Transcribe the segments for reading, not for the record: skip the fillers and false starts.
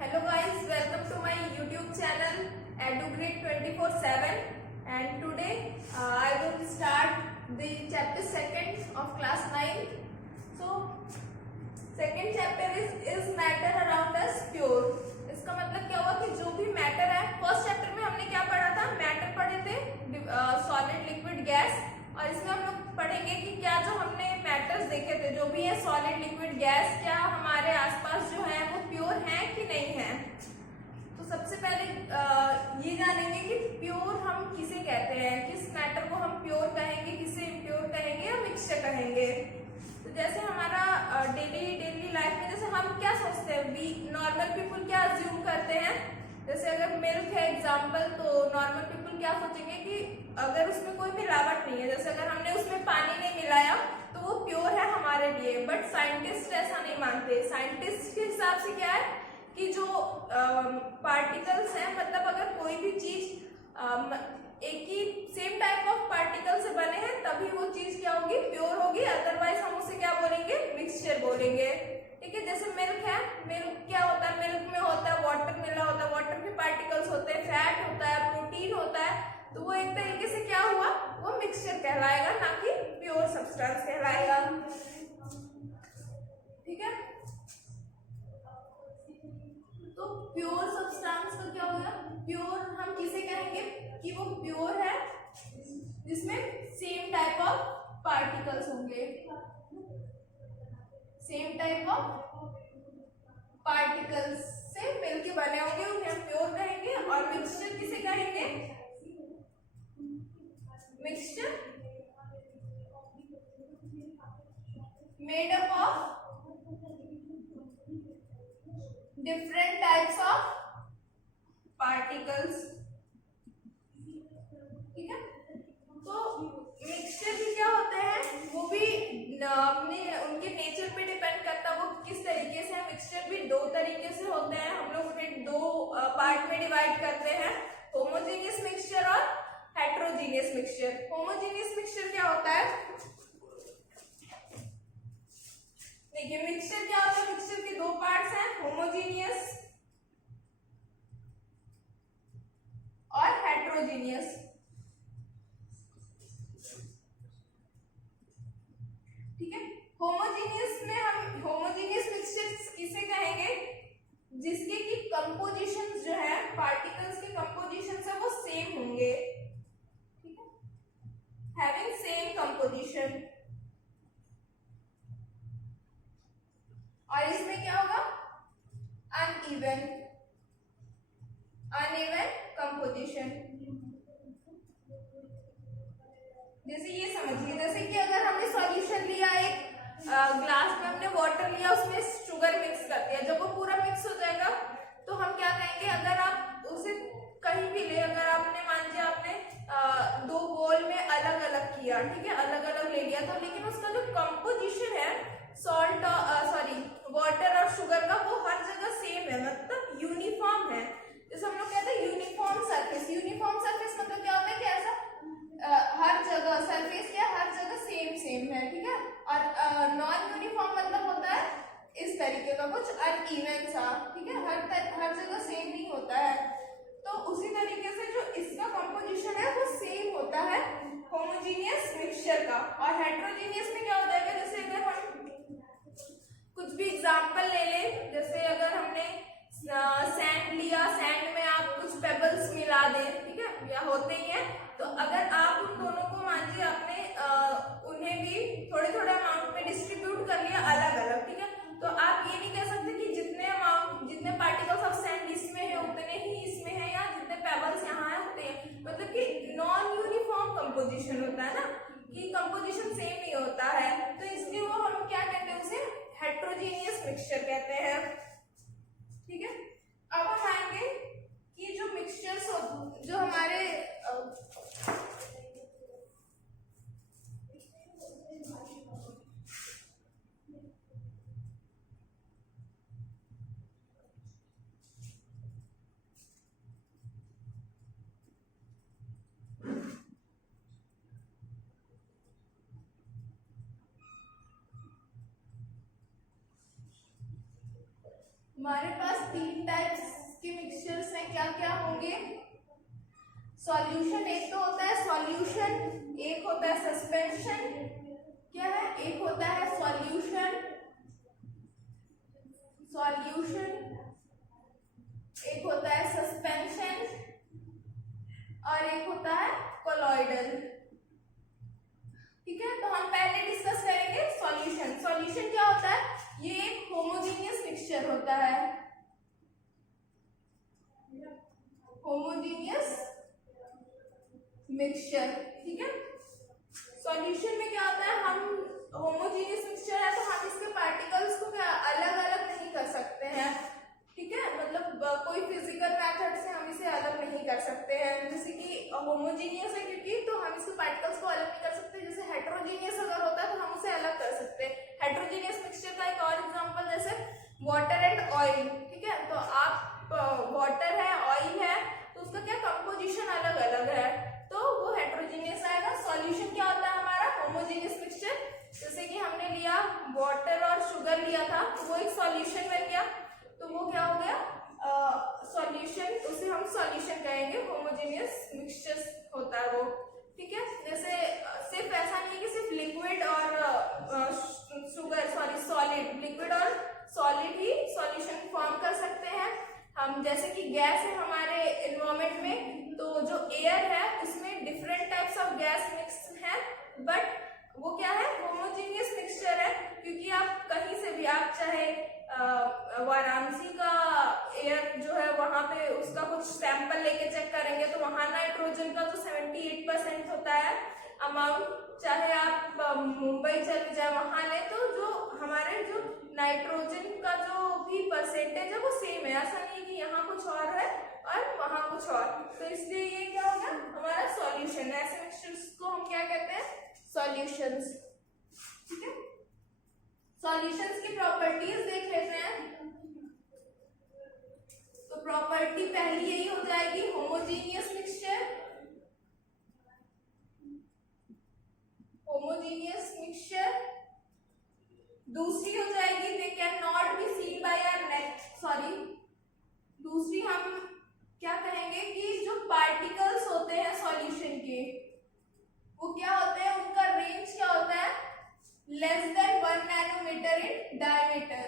Hello guys, welcome to my YouTube channel EduGrid 24/7 and today I will start the chapter 2nd of class 9. So second chapter is matter around us pure. इसका मतलब क्या हुआ कि जो भी matter है, first chapter में हमने क्या पढ़ा था, मैटर पढ़े थे, सॉलिड लिक्विड गैस, और इसमें हम लोग पढ़ेंगे कि क्या जो हमने मैटर्स देखे थे, जो भी है सॉलिड लिक्विड गैस, क्या हमारे आसपास जो है वो प्योर है कि नहीं है। तो सबसे पहले ये जानेंगे कि प्योर हम किसे कहते हैं, किस मैटर को हम प्योर कहेंगे, किसे इम्प्योर कहेंगे या मिक्सचर कहेंगे। तो जैसे हमारा डेली लाइफ में जैसे हम क्या सोचते हैं, नॉर्मल पीपल क्या अज्यूम करते हैं, जैसे अगर मिल्क है एग्जाम्पल, तो नॉर्मल पीपल क्या सोचेंगे कि अगर उसमें कोई मिलावट नहीं है, जैसे अगर हमने उसमें पानी नहीं मिलाया तो वो प्योर है हमारे लिए। बट साइंटिस्ट ऐसा नहीं मानते। साइंटिस्ट के हिसाब से क्या है कि जो पार्टिकल्स हैं, मतलब अगर कोई भी चीज एक ही सेम टाइप ऑफ पार्टिकल से बने हैं तभी वो चीज क्या होगी, प्योर होगी, अदरवाइज हम उसे क्या बोलेंगे, मिक्सचर बोलेंगे। ठीक है, जैसे मिल्क है, मिल्क क्या होता है, मिल्क में होता है वाटर मिला होता है, वाटर के पार्टिकल्स होते हैं, फैट होता है, प्रोटीन होता है, तो वो एक तरीके से क्या हुआ, वो मिक्सचर कहलाएगा, ना कि प्योर सब्सटेंस कहलाएगा। ठीक है, तो प्योर सब्सटेंस का क्या होगा, प्योर हम किसे कहेंगे कि वो प्योर है जिसमें सेम टाइप ऑफ पार्टिकल्स होंगे, सेम टाइप ऑफ पार्टिकल्स से मिलके बने होंगे, उन्हें हम प्योर कहेंगे। और मिक्सचर किसे कहेंगे, mixture made up of different types of particles. ठीक है, तो मिक्सचर भी क्या होते हैं, वो भी अपने उनके नेचर पे डिपेंड करता है वो किस तरीके से। मिक्सचर भी दो तरीके से होते हैं, हम लोग उन्हें दो पार्ट में डिवाइड करते हैं, होमोजेनियस मिक्सचर और हेट्रोजीनियस मिक्सचर। होमोजेनियस मिक्सचर क्या होता है, देखिए मिक्सचर क्या होता है, मिक्सचर के दो पार्ट्स हैं, होमोजेनियस और हेट्रोजीनियस। ठीक है, होमोजेनियस में हम होमोजेनियस मिक्सचर किसे कहेंगे, जिसके की कंपोजिशन जो है, पार्टिकल्स के कंपोजिशन से वो सेम होंगे। ठीक है, हैविंग सेम कंपोजिशन। और इसमें क्या होगा, अनइवन कंपोजिशन। जैसे ये समझिए, जैसे कि अगर हमने सॉल्यूशन लिया, एक ग्लास में हमने वाटर लिया, उसमें शुगर मिक्स कर दिया, जब वो पूरा मिक्स हो जाएगा तो हम क्या कहेंगे, अगर आप उसे कहीं भी ले, अगर आपने मान लीजिए आपने दो बोल में अलग अलग किया, ठीक है, अलग अलग ले लिया, तो लेकिन उसका जो कंपोजिशन है सॉल्ट वाटर और शुगर का, वो हर जगह सेम है, मतलब यूनिफॉर्म है। जैसे हम लोग कहते हैं यूनिफॉर्म सरफेस। यूनिफॉर्म सरफेस मतलब क्या होता है कि ऐसा हर जगह सरफेस क्या, हर जगह सेम है। ठीक है, और नॉन यूनिफॉर्म मतलब होता है इस तरीके का, कुछ अनइवन सा। ठीक है, हर जगह सेम नहीं होता है। तो उसी तरीके से जो इसका कंपोजिशन है वो सेम होता है होमोजेनियस मिक्सचर का। और हेट्रोजेनियस में क्या हो जाएगा, जैसे अगर हम कुछ भी एग्जांपल ले लें, जैसे अगर हमने सैंड लिया, सैंड में आप कुछ पेबल्स मिला दें, ठीक है, या होते ही हैं, तो अगर आप उन दोनों को मान लीजिए आपने उन्हें भी थोड़े थोड़े अमाउंट में डिस्ट्रीब्यूट कर लिया अलग अलग, ठीक है, तो आप ये नहीं कह सकते कि जितने पार्टिकल्स ऑफ सैंड इसमें है उतने ही इसमें है, या जितने पेबल्स यहाँ है उतने हैं, मतलब कि नॉन यूनिफॉर्म कंपोजिशन होता है ना, कि कंपोजिशन सेम नहीं होता है, तो इसलिए वो हम क्या कहते हैं, उसे हेट्रोजीनियस मिक्सचर कहते हैं। हमारे पास तीन टाइप्स के मिक्सचर्स हैं, क्या क्या होंगे? सॉल्यूशन एक तो होता है सॉल्यूशन, एक होता है सस्पेंशन, क्या है? एक होता है सॉल्यूशन, एक होता है सस्पेंशन और एक होता है कोलॉइडल। ठीक है, तो हम पहले डिस्कस करेंगे सॉल्यूशन। सॉल्यूशन क्या होता है? ये एक होमोजेनियस मिक्सचर होता है, होमोजेनियस मिक्सचर। ठीक है, सॉल्यूशन में क्या होता है, हम होमोजेनियस मिक्सचर है तो हम इसके पार्टिकल्स को क्या अलग अलग नहीं कर सकते हैं। ठीक है, मतलब कोई फिजिकल मेथड से हम इसे अलग नहीं कर सकते हैं। जैसे कि होमोजेनियस है क्योंकि, तो हम इसके पार्टिकल्स को अलग नहीं कर सकते। जैसे हेटेरोजेनियस अगर होता है तो हम उसे अलग कर सकते हैं। हेटेरोजेनियस मिक्सचर का एक और एग्जांपल जैसे वाटर एंड ऑयल। ठीक है, तो आप वाटर है, ऑयल है, तो उसका क्या कंपोजिशन अलग अलग है, तो वो हेटेरोजेनियस आएगा। सॉल्यूशन क्या होता है हमारा? Homogeneous mixture. जैसे कि हमने लिया वाटर और शुगर लिया था, तो वो एक सॉल्यूशन बन गया, तो वो क्या हो गया? सॉल्यूशन, उसे हम सॉल्यूशन कहेंगे। होमोजेनियस मिक्सचर होता है वो। ठीक है, जैसे सिर्फ ऐसा नहीं है कि सिर्फ लिक्विड और सॉलिड, लिक्विड और सॉलिड ही सॉल्यूशन फॉर्म कर सकते हैं हम। जैसे कि गैस है हमारे एनवायरमेंट में, तो जो एयर है उसमें different types of gas mix है, बट वो क्या है? होमोजेनियस मिक्सचर है। क्योंकि आप कहीं से भी, आप चाहे वाराणसी का एयर जो है वहां पे उसका कुछ सैंपल लेके चेक करेंगे तो वहां नाइट्रोजन का जो 78% होता है अमाउंट, चाहे आप मुंबई चले जाए वहां ले, तो जो हमारे जो नाइट्रोजन का जो भी परसेंटेज है वो सेम है। ऐसा नहीं है कि यहाँ कुछ और है और वहां कुछ और, तो इसलिए ये क्या होगा? हमारा सॉल्यूशन है। ऐसे मिक्सचर्स को हम क्या कहते हैं? सॉल्यूशंस। ठीक है, सॉल्यूशंस की प्रॉपर्टीज देख लेते हैं। तो प्रॉपर्टी पहली यही हो जाएगी होमोजेनियस मिक्सचर, होमोजेनियस मिक्सचर। दूसरी हो जाएगी they can not be seen by our naked, sorry, दूसरी हम क्या कहेंगे कि जो पार्टिकल्स होते हैं सॉल्यूशन के, वो क्या होते हैं? उनका रेंज क्या होता है? Less than 1 nanometre in diameter.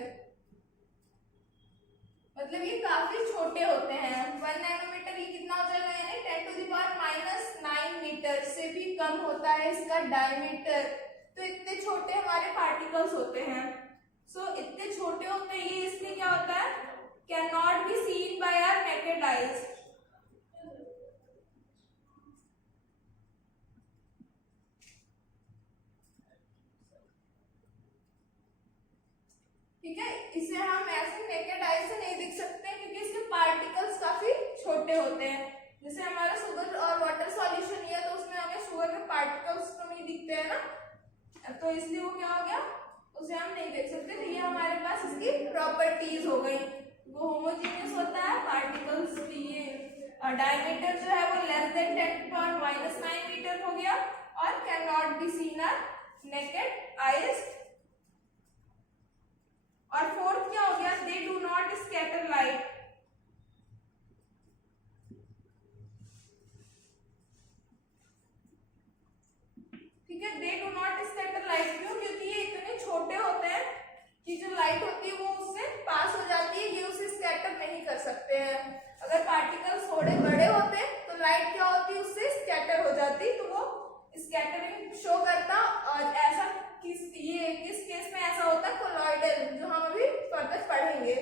मतलब ये काफी छोटे होते हैं। 1 नैनोमीटर ये कितना हो जाएगा? यानी 10⁻⁹ मीटर से भी कम होता है इसका डायमीटर। तो इतने छोटे हमारे पार्टिकल्स होते हैं। सो इतने छोटे होते हैं ये, इसलिए क्या होता है? Can not be seen by our naked eyes. ठीक है, इसे हम ऐसे नेकेड आई से नहीं देख सकते क्योंकि इसके पार्टिकल्स काफी छोटे होते हैं। जैसे हमारा शुगर और वाटर सॉल्यूशन है तो उसमें हमें शुगर के पार्टिकल्स तो नहीं दिखते हैं ना, तो इसलिए वो क्या हो गया? उसे हम नहीं देख सकते। तो ये हमारे पास इसकी प्रॉपर्टीज हो गई। वो होमोजेनियस होता है, पार्टिकल्स ये डायमीटर जो है वो लेस देन 10⁻⁹ मीटर हो गया, और can not be seen our naked eyes. और फोर्थ क्या हो गया? They do not scatter light. ठीक है, they do not scatter light. क्यों? क्योंकि ये इतने छोटे होते हैं कि जो लाइट होती है वो उससे पास हो जाती है, ये उसे स्कैटर नहीं कर सकते हैं। अगर पार्टिकल्स थोड़े बड़े होते तो लाइट क्या होती? उससे स्कैटर हो जाती, तो वो स्कैटरिंग शो करता। और ऐसा किस केस में ऐसा होता है? कोलॉइडल, जो हम अभी फर्दर पढ़ेंगे।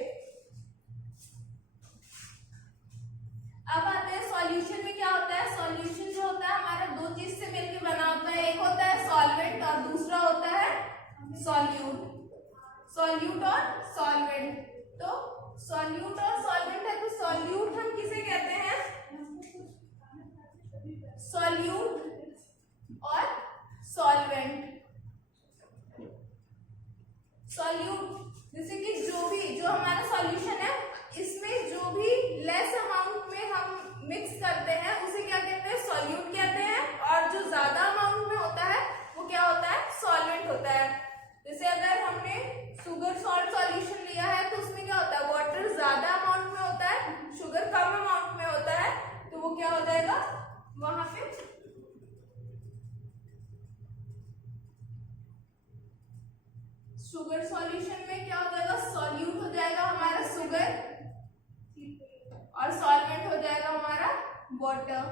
वाटर।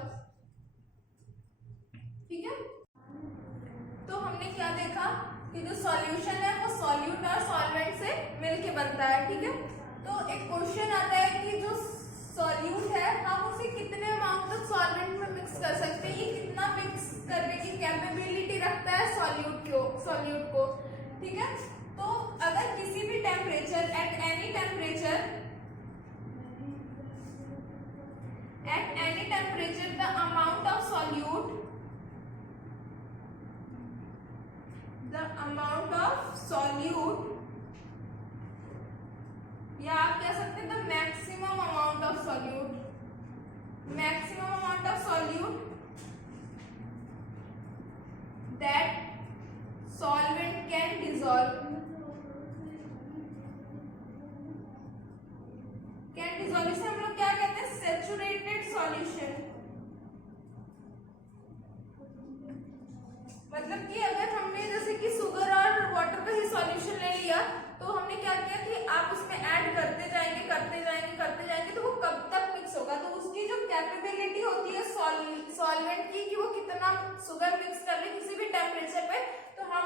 ठीक है, तो हमने क्या देखा कि जो सॉल्यूशन है वो सॉल्यूट और सॉल्वेंट से मिलके बनता है। ठीक है, तो एक क्वेश्चन आता है कि जो सॉल्यूट है हम उसे कितने अमाउंट तक सॉल्वेंट में मिक्स कर सकते हैं, ये कितना मिक्स करने की कैपेबिलिटी रखता है सॉल्यूट को। ठीक है, तो अगर किसी भी temperature at any temperature the amount of solute या आप कह सकते हैं the maximum amount of solute that solvent can dissolve इसे हम लोग क्या कहते हैं, सैचुरेटेड सॉल्यूशन। मतलब कि अगर हमने जैसे कि शुगर और वाटर का ही सॉल्यूशन ले लिया तो हमने क्या किया कि आप उसमें ऐड करते जाएंगे तो वो कब तक मिक्स होगा, तो उसकी जो कैपेबिलिटी होती है सॉल्वेंट की कि वो कितना शुगर मिक्स कर ले किसी भी टेम्परेचर पे, तो हम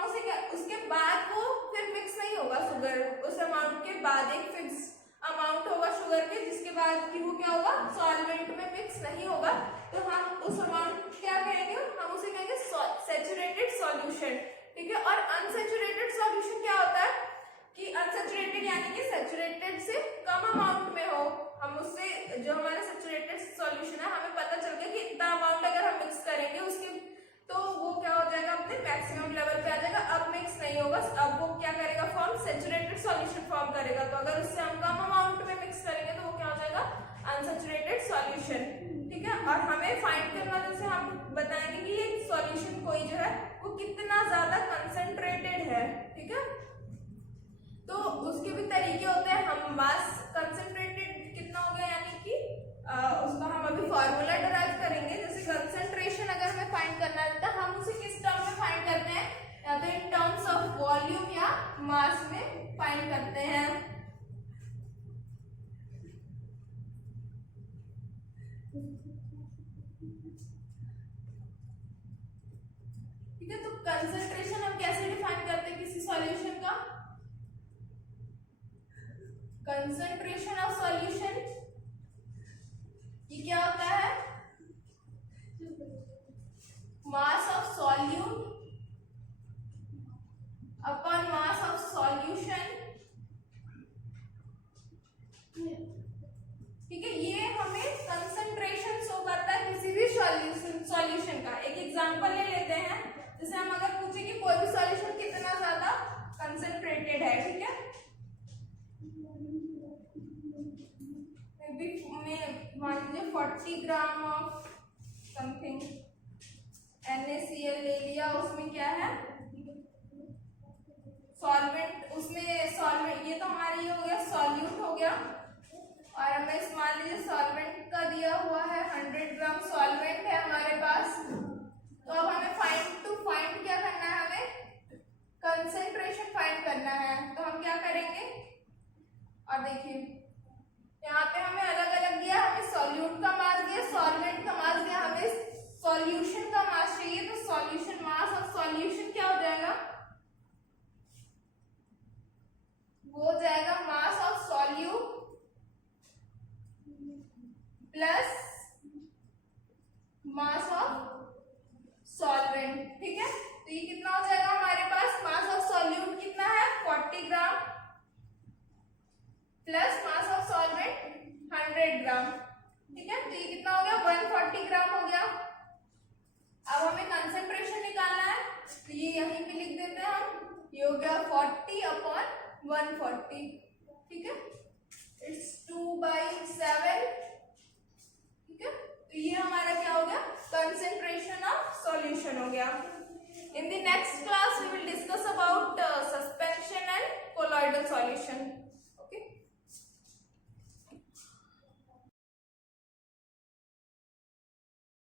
उसके बाद वो फिर मिक्स नहीं होगा शुगर, उस अमाउंट के बाद एक फिक्स अमाउंट होगा शुगर के जिसके बाद कि वो क्या होगा सॉल्वेंट में मिक्स नहीं होगा, तो हम उस अमाउंट क्या कहेंगे, हम उसे कहेंगे सैचुरेटेड सॉल्यूशन। ठीक है, और अनसैचुरेटेड सॉल्यूशन क्या होता है कि अनसैचुरेटेड यानी कि सैचुरेटेड से कम अमाउंट में हो, हम उससे जो हमारा सैचुरेटेड सॉल्यूशन है हमें पता चल गया कि इतना अमाउंट अगर हम मिक्स करेंगे उसके तो वो क्या हो जाएगा अपने मैक्सिमम लेवल पे आ जाएगा, अब मिक्स नहीं होगा, अब वो क्या करेगा फॉर्म सैचुरेटेड सॉल्यूशन फॉर्म करेगा। तो अगर उससे हम कम अमाउंट में मिक्स करेंगे तो वो क्या हो जाएगा अनसैचुरेटेड सॉल्यूशन। ठीक है, और हमें फाइंड करना, जैसे हम बताएंगे कि ये सॉल्यूशन कोई जो है वो कितना ज्यादा कंसंट्रेटेड है। ठीक है, तो उसके भी तरीके होते हैं, हम मास कंसंट्रेटेड कितना हो गया यानी कि उसका हम अभी फॉर्मूला डिराइव करेंगे। जैसे कंसंट्रेशन अगर हमें फाइंड करना है तो हम उसे किस टर्म में फाइंड करते हैं, या तो इन टर्म्स ऑफ वॉल्यूम या मास में फाइंड करते हैं। ठीक है, तो कंसंट्रेशन हम कैसे डिफाइन करते हैं किसी सॉल्यूशन का, कंसंट्रेशन ऑफ सॉल्यूशन ये क्या होता है, mass of solute upon mass of solution. ठीक है, ये हमें कंसंट्रेशन शो करता है किसी भी सॉल्यूशन का। एक एग्जांपल ले लेते हैं, जैसे हम अगर पूछे कि कोई भी सॉल्यूशन कितना ज्यादा कंसंट्रेटेड है। ठीक है, मान लीजिए 40 ग्राम ऑफ समथिंग NaCl ले लिया, उसमें क्या है सॉल्वेंट, उसमें सॉल्वेंट ये तो हमारा ये हो गया सॉल्यूट हो गया, और हमें मान लीजिए सॉल्वेंट का दिया हुआ है 100 ग्राम सॉल्वेंट है हमारे पास। तो अब हमें फाइंड क्या करना है, हमें कंसंट्रेशन फाइंड करना है। तो हम क्या करेंगे, और देखिए यहाँ पे हमें अलग अलग दिया, हमें सॉल्यूट का मास दिया, सॉल्वेंट का मास दिया, हमें सॉल्यूशन का मास चाहिए, तो सॉल्यूशन मास ऑफ सॉल्यूशन क्या हो जाएगा, वो हो जाएगा mass of solute plus mass of solvent. ठीक है, तो ये कितना हो जाएगा हमारे पास, मास ऑफ सॉल्यूट कितना है 40 gram plus mass of solvent 100 ग्राम। ठीक है, तो ये कितना हो गया 140 ग्राम हो गया। अब हमें कंसंट्रेशन निकालना है, तो ये यहीं पे लिख देते हैं हम, ये हो गया 40 अपॉन 140।